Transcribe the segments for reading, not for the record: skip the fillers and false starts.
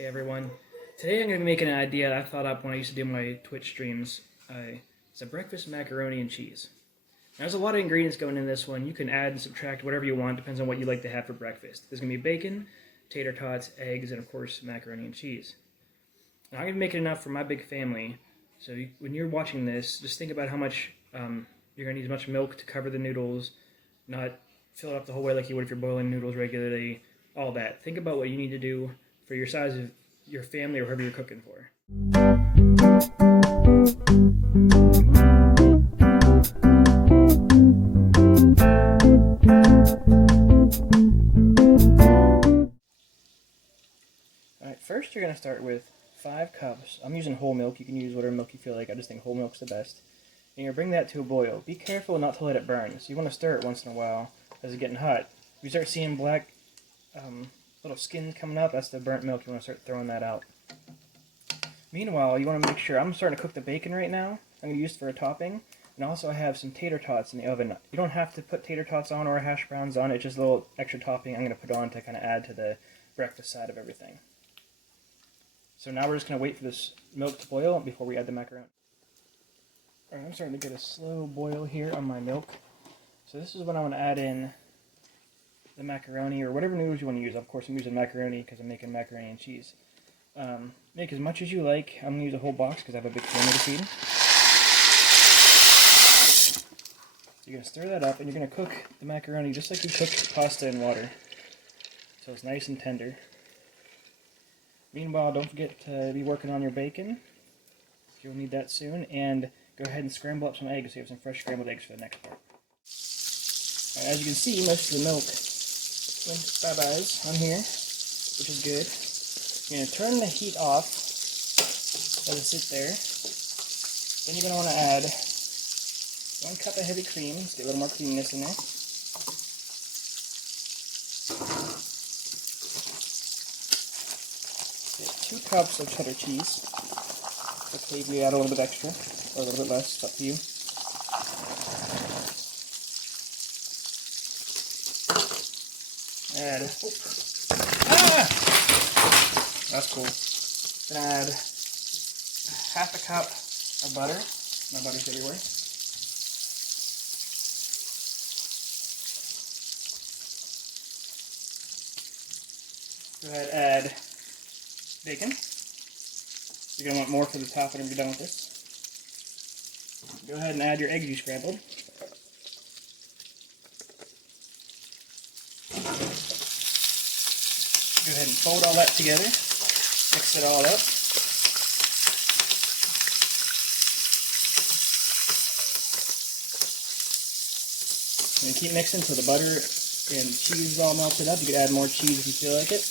Hey everyone, today I'm going to be making an idea I thought up when I used to do my Twitch streams. It's a breakfast macaroni and cheese. Now, there's a lot of ingredients going in this one. You can add and subtract whatever you want, depends on what you like to have for breakfast. There's going to be bacon, tater tots, eggs, and of course macaroni and cheese. Now, I'm going to be making enough for my big family, so when you're watching this, just think about how much you're going to need as much milk to cover the noodles, not fill it up the whole way like you would if you're boiling noodles regularly, all that. Think about what you need to do for your size of your family or whoever you're cooking for. Alright, first you're going to start with 5 cups. I'm using whole milk. You can use whatever milk you feel like. I just think whole milk's the best. And you're going to bring that to a boil. Be careful not to let it burn. So you want to stir it once in a while as it's getting hot. If you start seeing black little skin coming up, that's the burnt milk. You want to start throwing that out. Meanwhile, you want to make sure, I'm starting to cook the bacon right now. I'm going to use it for a topping. And also I have some tater tots in the oven. You don't have to put tater tots on or hash browns on. It's just a little extra topping I'm going to put on to kind of add to the breakfast side of everything. So now we're just going to wait for this milk to boil before we add the macaroni. Alright, I'm starting to get a slow boil here on my milk. So this is when I want to add in the macaroni or whatever noodles you want to use. Of course, I'm using macaroni because I'm making macaroni and cheese. Make as much as you like. I'm going to use a whole box because I have a big family to feed. You're going to stir that up and you're going to cook the macaroni just like you cook pasta in water. So it's nice and tender. Meanwhile, don't forget to be working on your bacon. You'll need that soon. And go ahead and scramble up some eggs so you have some fresh scrambled eggs for the next part. As you can see, most of the milk went bye-byes on here, which is good. You're going to turn the heat off, let it sit there. Then you're going to want to add 1 cup of heavy cream, let's get a little more creaminess in there. Get 2 cups of cheddar cheese. Okay, you add a little bit extra, or a little bit less, it's up to you. Add, that's cool. Then add 1/2 cup of butter. My butter's everywhere. Go ahead and add bacon. You're going to want more for the top whenever you're done with this. Go ahead and add your eggs you scrambled. Go ahead and fold all that together, mix it all up. And keep mixing until the butter and cheese is all melted up. You can add more cheese if you feel like it.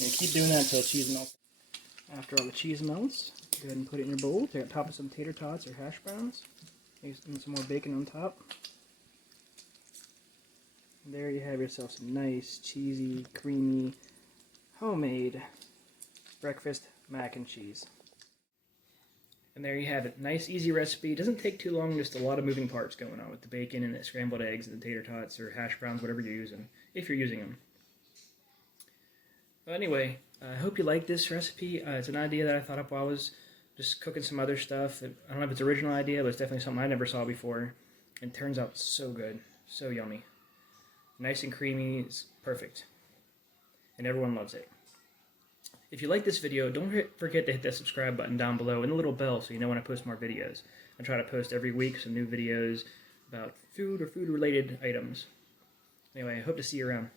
And keep doing that until the cheese melts. After all the cheese melts, go ahead and put it in your bowl. Take on top of some tater tots or hash browns. And some more bacon on top. There you have yourself some nice, cheesy, creamy, homemade breakfast mac and cheese. And there you have it. Nice, easy recipe. It doesn't take too long, just a lot of moving parts going on with the bacon and the scrambled eggs and the tater tots or hash browns, whatever you're using, if you're using them. Well, anyway, I hope you like this recipe. It's an idea that I thought up while I was just cooking some other stuff. I don't know if it's an original idea, but it's definitely something I never saw before. And it turns out so good. So yummy. Nice and creamy, it's perfect. And everyone loves it. If you like this video, don't forget to hit that subscribe button down below and the little bell so you know when I post more videos. I try to post every week some new videos about food or food-related items. Anyway, I hope to see you around.